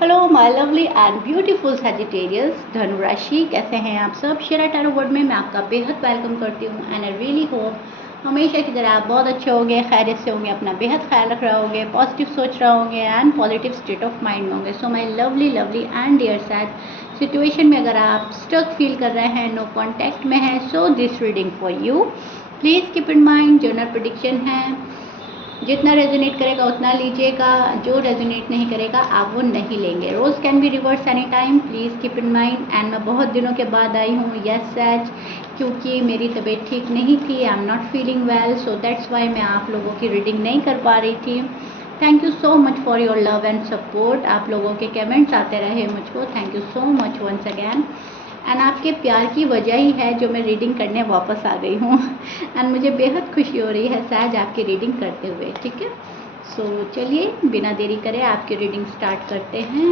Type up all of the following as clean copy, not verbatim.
Hello my lovely and beautiful Sagittarius धनु राशि, कैसे हैं आप सब। शेरा टैरो वर्ड में मैं आपका बेहद वेलकम करती हूँ एंड आई रियली होप हमेशा की तरह आप बहुत अच्छे होंगे, खैरियत से होंगे, अपना बेहद ख्याल रख रहे होंगे, पॉजिटिव सोच रहे होंगे and positive state of mind में होंगे। So my lovely and dear सैज सिचुएशन में अगर आप स्टक फील कर रहे हैं, नो कॉन्टैक्ट में है, so this reading for you. Please keep in mind general prediction है, जितना रेजोनेट करेगा उतना लीजिएगा, जो रेजोनेट नहीं करेगा आप वो नहीं लेंगे। Rose can be reverse any time, please keep in mind. And मैं बहुत दिनों के बाद आई हूँ, यस सच, क्योंकि मेरी तबीयत ठीक नहीं थी, I am not feeling well, so that's why मैं आप लोगों की रीडिंग नहीं कर पा रही थी। Thank you so much for your love and support. आप लोगों के कमेंट्स आते रहे मुझको, thank you so much once again. And आपके प्यार की वजह ही है जो मैं रीडिंग करने वापस आ गई हूँ एंड मुझे बेहद खुशी हो रही है सहज आपकी रीडिंग करते हुए, ठीक है। सो चलिए बिना देरी करे आपकी रीडिंग स्टार्ट करते हैं।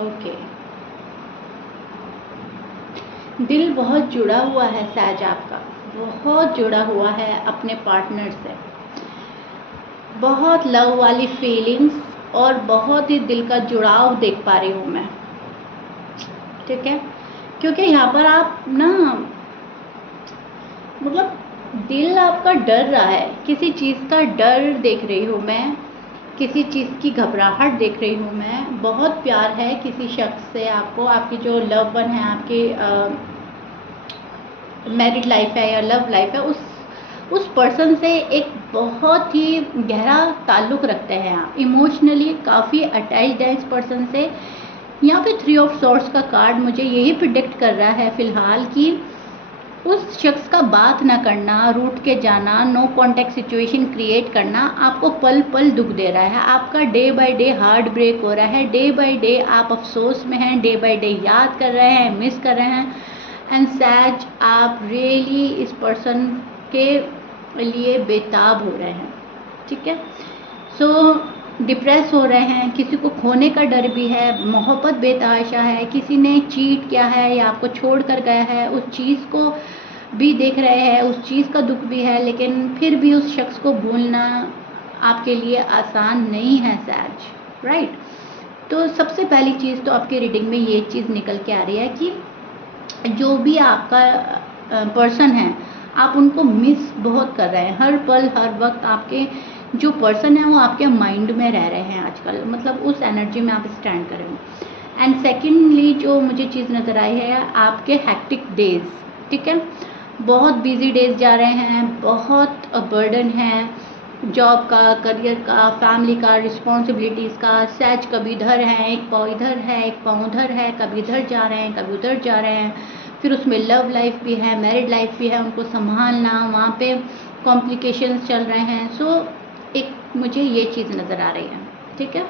ओके, दिल बहुत जुड़ा हुआ है सहज आपका, बहुत जुड़ा हुआ है अपने पार्टनर से, बहुत लव वाली फीलिंग्स और बहुत ही दिल का जुड़ाव देख पा रही हूँ मैं, ठीक है। क्योंकि यहाँ पर आप ना, मतलब दिल आपका डर रहा है, किसी चीज़ का डर देख रही हूँ मैं, किसी चीज़ की घबराहट देख रही हूँ मैं। बहुत प्यार है किसी शख्स से आपको, आपकी जो लव वन है, आपकी मैरिड लाइफ है या लव लाइफ है, उस पर्सन से एक बहुत ही गहरा ताल्लुक़ रखते हैं आप, इमोशनली काफ़ी अटैच्ड है इस पर्सन से। यहाँ पे 3 ऑफ सॉर्ड्स का कार्ड मुझे यही प्रिडिक्ट कर रहा है फ़िलहाल कि उस शख्स का बात ना करना, रूठ के जाना, नो कॉन्टैक्ट सिचुएशन क्रिएट करना आपको पल पल दुख दे रहा है। आपका day by day heartbreak हो रहा है, डे बाय डे आप अफसोस में हैं, डे बाय डे याद कर रहे हैं, मिस कर रहे हैं एंड सैज आप रियली इस पर्सन के लिए बेताब हो रहे हैं, ठीक है। सो डिप्रेस हो रहे हैं, किसी को खोने का डर भी है, मोहब्बत बेतहाशा है, किसी ने चीट किया है या आपको छोड़ कर गया है, उस चीज़ को भी देख रहे हैं, उस चीज़ का दुख भी है, लेकिन फिर भी उस शख्स को भूलना आपके लिए आसान नहीं है सैज, राइट। तो सबसे पहली चीज़ तो आपकी रीडिंग में ये चीज़ निकल के आ रही है कि जो भी आपका पर्सन है आप उनको मिस बहुत कर रहे हैं, हर पल हर वक्त आपके जो पर्सन है वो आपके माइंड में रह रहे हैं आजकल, मतलब उस एनर्जी में आप स्टैंड कर रहे हो। एंड सेकेंडली जो मुझे चीज़ नज़र आई है आपके हैक्टिक डेज, ठीक है, बहुत बिजी डेज जा रहे हैं, बहुत बर्डन है, जॉब का, करियर का, फैमिली का, रिस्पॉन्सिबिलिटीज़ का। सहज कभी इधर है, एक पाँव इधर है, एक पाँव उधर है, कभी इधर जा रहे हैं, कभी उधर जा रहे हैं, फिर उसमें लव लाइफ भी है, मैरिड लाइफ भी है, उनको संभालना, वहाँ पे कॉम्प्लिकेशंस चल रहे हैं। सो एक मुझे ये चीज़ नज़र आ रही है, ठीक है।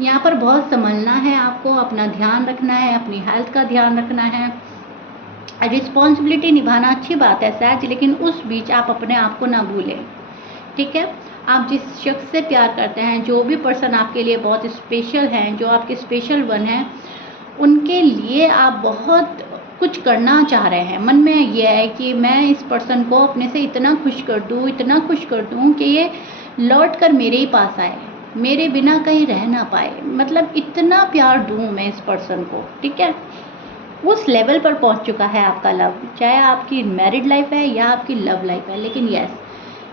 यहाँ पर बहुत संभलना है आपको, अपना ध्यान रखना है, अपनी हेल्थ का ध्यान रखना है, रिस्पॉन्सिबिलिटी निभाना अच्छी बात है सहज, लेकिन उस बीच आप अपने आप को ना भूलें, ठीक है। आप जिस शख्स से प्यार करते हैं, जो भी पर्सन आपके लिए बहुत स्पेशल हैं, जो आपके स्पेशल वन हैं, उनके लिए आप बहुत कुछ करना चाह रहे हैं। मन में ये है कि मैं इस पर्सन को अपने से इतना खुश कर दूँ, इतना खुश कर दूँ कि ये लौट कर मेरे ही पास आए, मेरे बिना कहीं रह ना पाए, मतलब इतना प्यार दूँ मैं इस पर्सन को, ठीक है। उस लेवल पर पहुंच चुका है आपका लव, चाहे आपकी मैरिड लाइफ है या आपकी लव लाइफ है। लेकिन यस,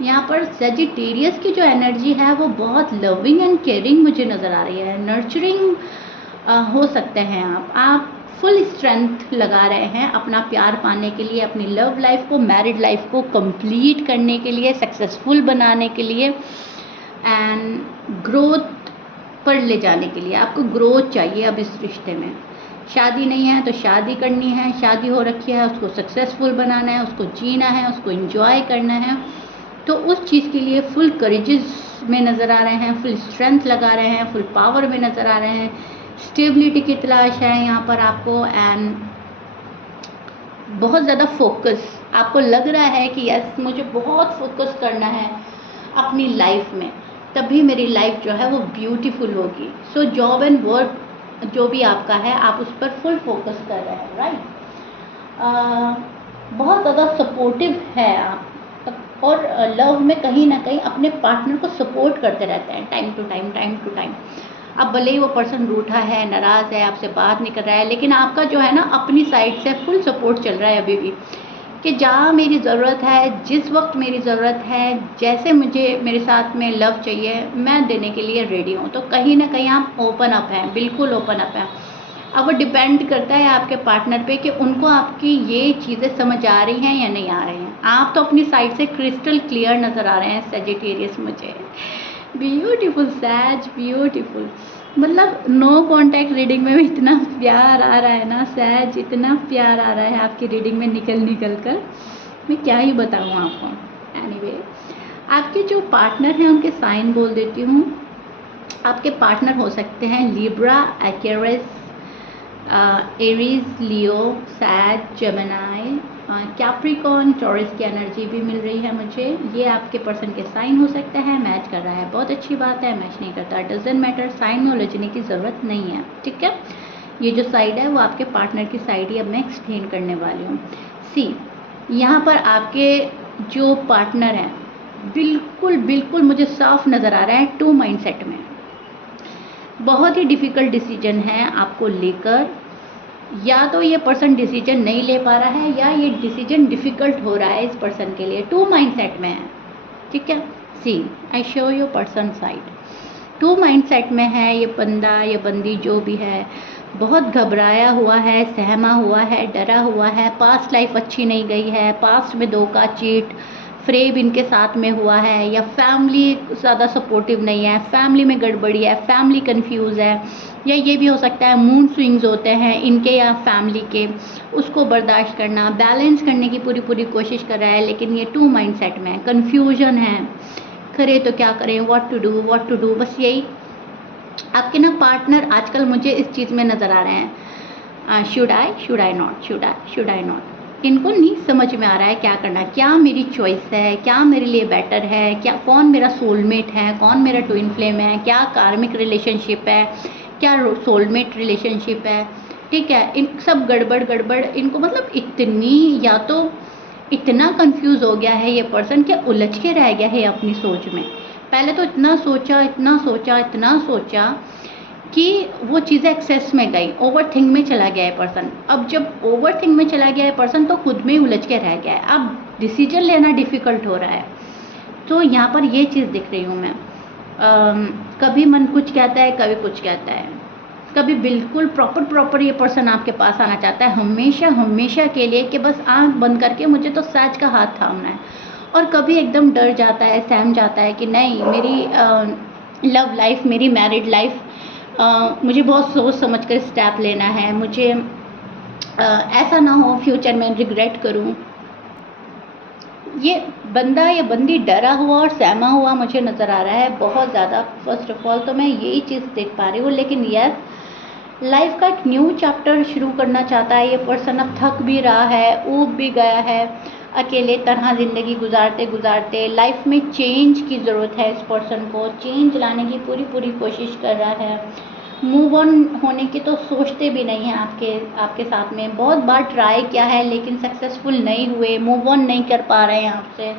यहाँ पर सजिटेरियस की जो एनर्जी है वो बहुत लविंग एंड केयरिंग मुझे नज़र आ रही है, नर्चरिंग हो सकते हैं आप फुल स्ट्रेंथ लगा रहे हैं अपना प्यार पाने के लिए, अपनी लव लाइफ को, मैरिड लाइफ को कंप्लीट करने के लिए, सक्सेसफुल बनाने के लिए एंड ग्रोथ पर ले जाने के लिए। आपको ग्रोथ चाहिए अब इस रिश्ते में। शादी नहीं है तो शादी करनी है, शादी हो रखी है उसको सक्सेसफुल बनाना है, उसको जीना है, उसको एंजॉय करना है। तो उस चीज़ के लिए फुल करेजेस में नज़र आ रहे हैं, फुल स्ट्रेंथ लगा रहे हैं, फुल पावर में नज़र आ रहे हैं, स्टेबिलिटी की तलाश है यहाँ पर आपको एंड बहुत ज़्यादा फोकस। आपको लग रहा है कि यस मुझे बहुत फोकस करना है अपनी लाइफ में, तभी मेरी लाइफ जो है वो ब्यूटीफुल होगी। सो जॉब एंड वर्क जो भी आपका है आप उस पर फुल फोकस कर रहे हैं, राइट। बहुत ज़्यादा सपोर्टिव है आप, और लव में कहीं ना कहीं अपने पार्टनर को सपोर्ट करते रहते हैं time to time, time to time. अब भले ही वो पर्सन रूठा है, नाराज़ है, आपसे बात नहीं कर रहा है, लेकिन आपका जो है ना अपनी साइड से फुल सपोर्ट चल रहा है अभी भी, कि जहाँ मेरी ज़रूरत है, जिस वक्त मेरी ज़रूरत है, जैसे मुझे मेरे साथ में लव चाहिए मैं देने के लिए रेडी हूँ। तो कहीं ना कहीं आप ओपन अप हैं, बिल्कुल ओपन अप हैं। अब वो डिपेंड करता है आपके पार्टनर पे कि उनको आपकी ये चीज़ें समझ आ रही हैं या नहीं आ रही हैं। आप तो अपनी साइड से क्रिस्टल क्लियर नज़र आ रहे हैं सेजिटेरियस मुझे। ब्यूटीफुल सैज, ब्यूटीफुल। मतलब नो कांटेक्ट रीडिंग में भी इतना प्यार आ रहा है ना सैज, इतना प्यार आ रहा है आपकी रीडिंग में निकल कर, मैं क्या ही बताऊँ आपको। एनीवे, आपके जो पार्टनर हैं उनके साइन बोल देती हूँ। आपके पार्टनर हो सकते हैं लिब्रा, एक्वेरियस, एरीज, लियो, सैज, जेमिनी, कैप्रिकॉर्न, टॉरस की एनर्जी भी मिल रही है मुझे। ये आपके पर्सन के साइन हो सकते हैं। मैच कर रहा है, बहुत अच्छी बात है। मैच नहीं करता, डजंट मैटर, साइन में उलझने की ज़रूरत नहीं है, ठीक है। ये जो साइड है वो आपके पार्टनर की साइड ही अब मैं एक्सप्लेन करने वाली हूँ। सी, यहाँ पर आपके जो पार्टनर हैं बिल्कुल बिल्कुल मुझे साफ नज़र आ रहा है टू माइंडसेट में। बहुत ही डिफ़िकल्ट डिसीजन है आपको लेकर, या तो ये पर्सन डिसीजन नहीं ले पा रहा है या ये डिसीजन डिफ़िकल्ट हो रहा है इस पर्सन के लिए। टू माइंडसेट में है, ठीक है। See, I show you person side. Two mindset में है ये बंदा, ये बंदी जो भी है, बहुत घबराया हुआ है, सहमा हुआ है, डरा हुआ है। पास्ट लाइफ अच्छी नहीं गई है, पास्ट में धोखा, चीट, फ्रेब इनके साथ में हुआ है, या फैमिली ज़्यादा सपोर्टिव नहीं है, फैमिली में गड़बड़ी है, फैमिली कंफ्यूज है, या ये भी हो सकता है मूड स्विंग्स होते हैं इनके या फैमिली के, उसको बर्दाश्त करना, बैलेंस करने की पूरी पूरी कोशिश कर रहा है, लेकिन ये टू माइंडसेट में है, कन्फ्यूजन है, करे तो क्या करें, व्हाट टू डू, बस यही। आपके ना पार्टनर आजकल मुझे इस चीज़ में नज़र आ रहे हैं, शुड आई नॉट, इनको नहीं समझ में आ रहा है क्या करना, क्या मेरी चॉइस है, क्या मेरे लिए बेटर है, क्या कौन मेरा सोलमेट है, कौन मेरा ट्विन फ्लेम है, क्या कार्मिक रिलेशनशिप है, क्या सोलमेट रिलेशनशिप है, ठीक है। इन सब गड़बड़ इनको, मतलब इतनी, या तो इतना कंफ्यूज हो गया है ये पर्सन कि उलझ के रह गया है अपनी सोच में। पहले तो इतना सोचा कि वो चीज़ें एक्सेस में गई, ओवर थिंक में चला गया है पर्सन। अब जब ओवर थिंक में चला गया है पर्सन तो खुद में ही उलझ के रह गया है, अब डिसीजन लेना डिफ़िकल्ट हो रहा है। तो यहाँ पर ये चीज़ दिख रही हूँ मैं। कभी मन कुछ कहता है, कभी कुछ कहता है, कभी बिल्कुल प्रॉपर ये पर्सन आपके पास आना चाहता है हमेशा के लिए कि बस आंख बंद करके मुझे तो सच का हाथ थामना है, और कभी एकदम डर जाता है, सहम जाता है कि नहीं, मेरी लव लाइफ, मेरी मैरिड लाइफ, मुझे बहुत सोच समझ कर स्टेप लेना है, मुझे ऐसा ना हो फ्यूचर में रिग्रेट करूं। ये बंदा या बंदी डरा हुआ और सहमा हुआ मुझे नज़र आ रहा है बहुत ज़्यादा। फर्स्ट ऑफ ऑल तो मैं यही चीज़ देख पा रही हूँ, लेकिन यस, लाइफ का एक न्यू चैप्टर शुरू करना चाहता है ये पर्सन। अब थक भी रहा है, ऊब भी गया है, अकेले तरह ज़िंदगी गुजारते लाइफ में चेंज की ज़रूरत है इस पर्सन को। चेंज लाने की पूरी कोशिश कर रहा है। मूव ऑन होने की तो सोचते भी नहीं हैं आपके साथ में। बहुत बार ट्राई किया है लेकिन सक्सेसफुल नहीं हुए, मूव ऑन नहीं कर पा रहे हैं आपसे।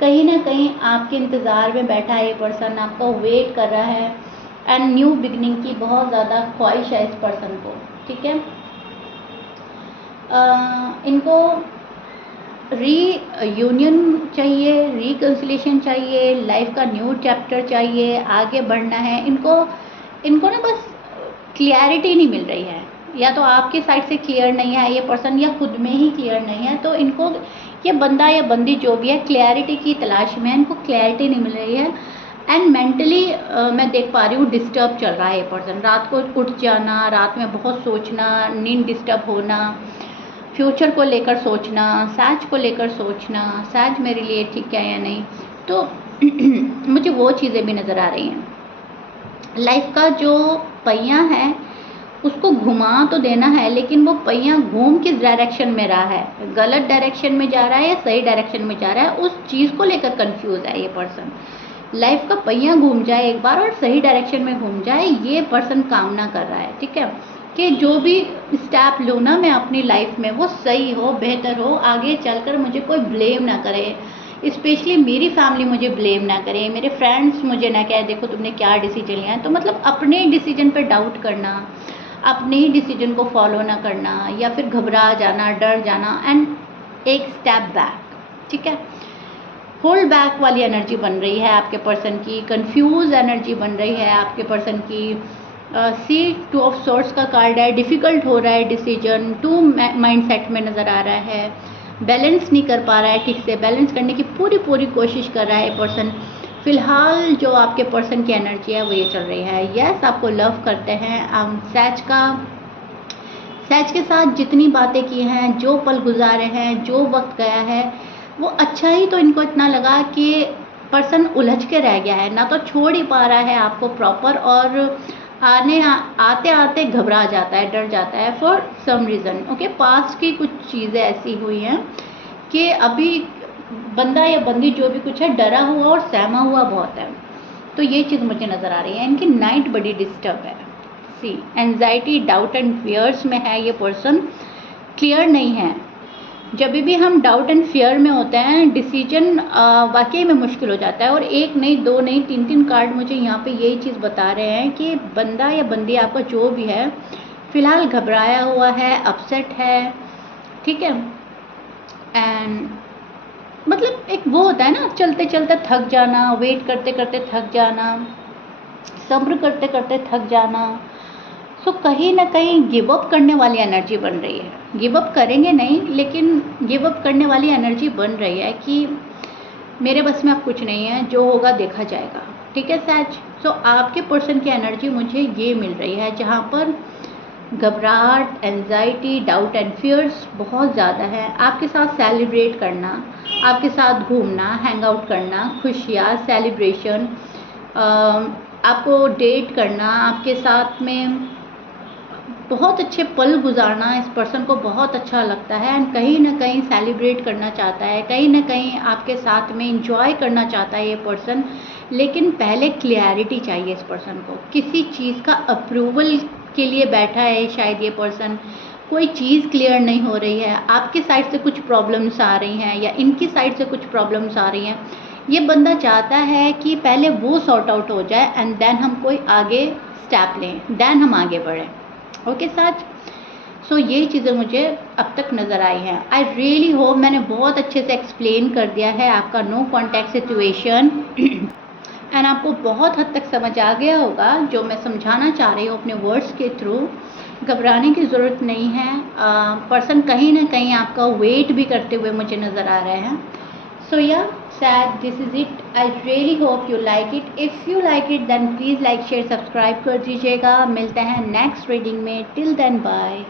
कहीं ना कहीं आपके इंतज़ार में बैठा है ये पर्सन, आपका वेट कर रहा है, एंड न्यू बिगनिंग की बहुत ज़्यादा ख्वाहिश है इस पर्सन को, ठीक है। इनको रीयूनियन चाहिए, रिकन्सिलेशन चाहिए, लाइफ का न्यू चैप्टर चाहिए, आगे बढ़ना है इनको ना बस क्लियरिटी नहीं मिल रही है, या तो आपकी साइड से क्लियर नहीं है ये पर्सन, या खुद में ही क्लियर नहीं है। तो इनको, ये बंदा या बंदी जो भी है, क्लैरिटी की तलाश में है, इनको क्लैरिटी नहीं मिल रही है। एंड मेंटली मैं देख पा रही हूँ डिस्टर्ब चल रहा है ये पर्सन। रात को उठ जाना, रात में बहुत सोचना, नींद डिस्टर्ब होना, फ्यूचर को लेकर सोचना, सैज को लेकर सोचना, सैज मेरे लिए ठीक है या नहीं। तो मुझे वो चीज़ें भी नज़र आ रही हैं। लाइफ का जो पहिया है उसको घुमा तो देना है, लेकिन वो पहिया घूम किस डायरेक्शन में रहा है, गलत डायरेक्शन में जा रहा है या सही डायरेक्शन में जा रहा है, उस चीज़ को लेकर कंफ्यूज है ये पर्सन। लाइफ का पहिया घूम जाए एक बार और सही डायरेक्शन में घूम जाए, ये पर्सन कामना कर रहा है, ठीक है, कि जो भी स्टेप लूँ ना मैं अपनी लाइफ में वो सही हो, बेहतर हो, आगे चलकर मुझे कोई ब्लेम ना करे, स्पेशली मेरी फैमिली मुझे ब्लेम ना करे, मेरे फ्रेंड्स मुझे ना कहे देखो तुमने क्या डिसीजन लिया है। तो मतलब अपने डिसीजन पे डाउट करना, अपने ही डिसीजन को फॉलो ना करना, या फिर घबरा जाना, डर जाना, एंड एक स्टेप बैक, ठीक है, होल्ड बैक वाली एनर्जी बन रही है आपके पर्सन की, कंफ्यूज एनर्जी बन रही है आपके पर्सन की। सी 2 ऑफ सोर्ड्स का कार्ड है, डिफ़िकल्ट हो रहा है डिसीजन, 2 माइंडसेट में नज़र आ रहा है, बैलेंस नहीं कर पा रहा है ठीक से, बैलेंस करने की पूरी कोशिश कर रहा है पर्सन। फिलहाल जो आपके पर्सन की एनर्जी है वो ये चल रही है, यस आपको लव करते हैं। सैच के साथ जितनी बातें की हैं, जो पल गुजारे हैं, जो वक्त गया है, वो अच्छा ही तो इनको इतना लगा कि पर्सन उलझ के रह गया है, ना तो छोड़ ही पा रहा है आपको प्रॉपर, और आते आते घबरा जाता है, डर जाता है for some reason. Okay, past की कुछ चीज़ें ऐसी हुई हैं कि अभी बंदा या बंदी जो भी कुछ है डरा हुआ और सहमा हुआ बहुत है। तो ये चीज़ मुझे नज़र आ रही है, इनकी नाइट बड़ी डिस्टर्ब है। सी एंजाइटी, डाउट एंड फियर्स में है ये पर्सन, क्लियर नहीं है। जब भी हम डाउट एंड फियर में होते हैं, डिसीजन वाकई में मुश्किल हो जाता है। और एक नहीं, दो नहीं, 3 कार्ड मुझे यहाँ पे यही चीज़ बता रहे हैं कि बंदा या बंदी आपका जो भी है फ़िलहाल घबराया हुआ है, अपसेट है, ठीक है, एंड मतलब एक वो होता है ना, चलते चलते थक जाना, वेट करते करते थक जाना, सब्र करते करते थक जाना। सो कहीं ना कहीं गिव अप करने वाली एनर्जी बन रही है, गिव अप करेंगे नहीं लेकिन गिव अप करने वाली एनर्जी बन रही है कि मेरे बस में अब कुछ नहीं है, जो होगा देखा जाएगा, ठीक है सैच। सो आपके पर्सन की एनर्जी मुझे ये मिल रही है जहाँ पर घबराहट, एंजाइटी, डाउट एंड फियर्स बहुत ज़्यादा है। आपके साथ सेलिब्रेट करना, आपके साथ घूमना, हैंग आउट करना, खुशियाँ, सेलिब्रेशन, आपको डेट करना, आपके साथ में बहुत अच्छे पल गुजारना इस पर्सन को बहुत अच्छा लगता है, एंड कहीं ना कहीं सेलिब्रेट करना चाहता है, कहीं ना कहीं आपके साथ में इंजॉय करना चाहता है ये पर्सन। लेकिन पहले क्लैरिटी चाहिए इस पर्सन को, किसी चीज़ का अप्रूवल के लिए बैठा है शायद ये पर्सन, कोई चीज़ क्लियर नहीं हो रही है, आपके साइड से कुछ प्रॉब्लम्स आ रही हैं या इनकी साइड से कुछ प्रॉब्लम्स आ रही हैं। ये बंदा चाहता है कि पहले वो सॉर्ट आउट हो जाए एंड देन हम कोई आगे स्टेप लें, देन हम आगे बढ़ें। ओके सच। सो ये चीज़ें मुझे अब तक नज़र आई हैं। आई रियली होप मैंने बहुत अच्छे से एक्सप्लेन कर दिया है आपका नो कॉन्टैक्ट सिचुएशन एंड आपको बहुत हद तक समझ आ गया होगा जो मैं समझाना चाह रही हूँ अपने वर्ड्स के थ्रू। घबराने की ज़रूरत नहीं है, पर्सन कहीं ना कहीं आपका वेट भी करते हुए मुझे नज़र आ रहे हैं। सो या sad, this is it. I really hope you like it. If you like it then please like, share, subscribe कर दीजिएगा। मिलते हैं नेक्स्ट रीडिंग में। Till then bye.